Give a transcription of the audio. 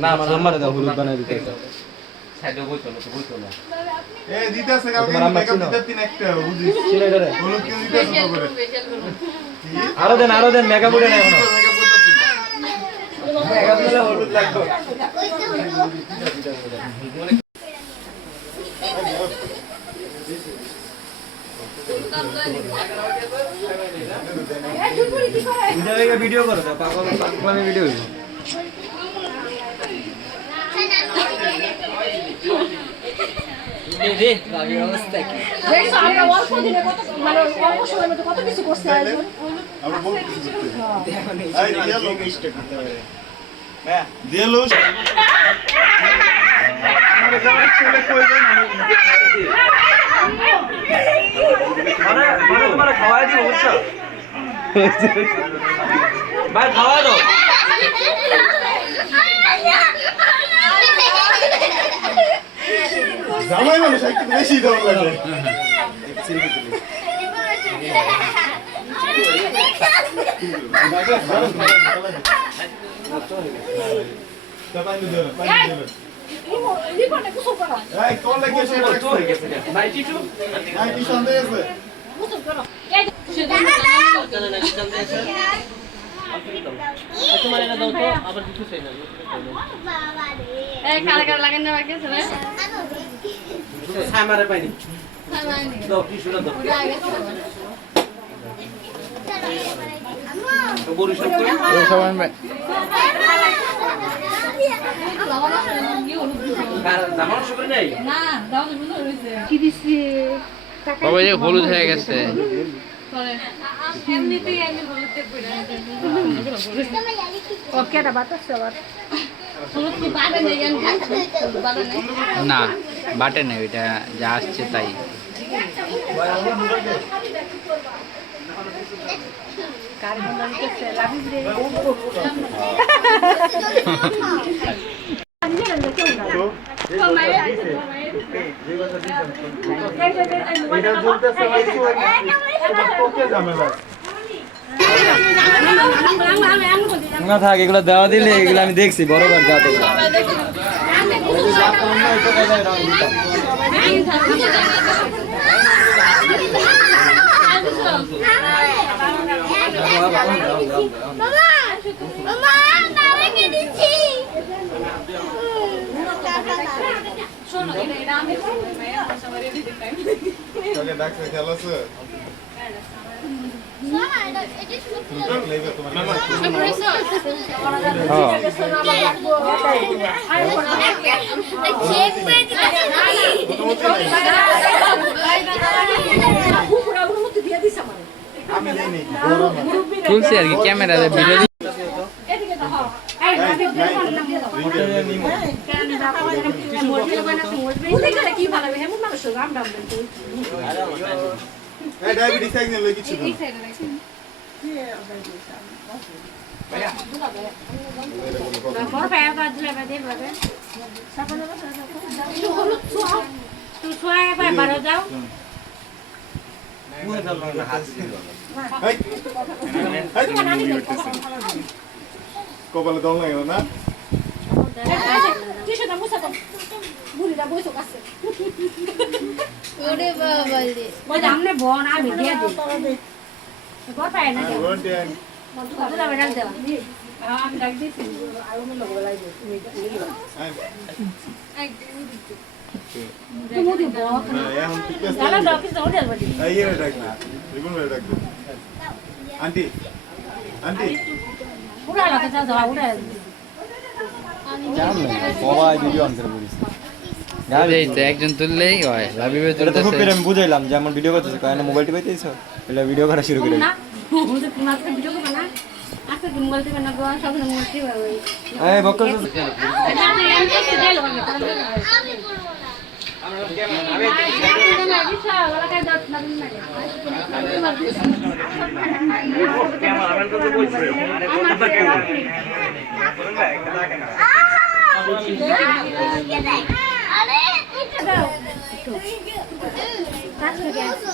না আমার দাও হলুদ বানাই দিতে সাইডে বই চলো না এ দিতেছে কালকে মেকআপ দিতে তিন একটা বুঝিস ছিল এটা হলুদ কেন দিতেছ করে আরো দেন মেকআপ উঠে না এখনো মেকআপ দিলে হলুদ লাগবে ভিডিও করো পাগল ভিডিও খাওয়াই দিব বুঝছো ভাই খাওয়া দাও জামাই মানুষ একটু বেশি দাও লাগে তোমার এটা দাও তো আবার কিছু চাই না এই কালা কালা লাগেন না বাকি আছে সামারে পাইনি দাও টিস্যুটা দাও তো বরিশাল কই এই সবাই ভাই জামার শুকর নাই না দাও না হইছে কি দিছি বাবা এই হলুদ হয়ে গেছে করে এমনিতেই আমি বলতে পড়া ওকে এটা বাতাস আবার হলুদ কি বাটে নেই না বাটে নেই এটা যা আসছে তাই না থাক এগুলো দেওয়া দিলে এগুলো আমি দেখছি বড়বার যাতে তুলছি আর কি ক্যামেরা ভিডিও কপালে দম লাগে না ওরে বাবা রে ওই সামনে বোন আমি দিয়ে দিই কথা না মধুলা বেড়া দেওয়া আমি ডাক দিছি আর আমি লোক বলাই দিই তুমি দিব এখন ঠিক আছে তাহলে অফিস যাও দেব দি এই এর ডাক না রিবন বেড়া ডাক আন্টি আন্টি পুরা লাগা যাও উড়া জান না সবাই ভিডিও অন করে বলিস এই তো একজন তুললেই হয় লাভিবে তুলতেছে এটা তো আমি বুঝাইলাম যে আমার ভিডিও করতেছ কারণ মোবাইল টিপাইতেছ তাহলে ভিডিও করা শুরু করে না বুঝে তোমার ভিডিও করবে না আজকে মোবাইল টিপে না গোয়া সব মোবাইল টিপে ওই এই বকল তো এটা তো এমনি দেল হবে আমরা ক্যামেরা না দিছা ওরা কাই দাঁত না না ক্যামেরাম্যান তো বলছে আরে বলতে আরে এটা দাও কাছে গেছে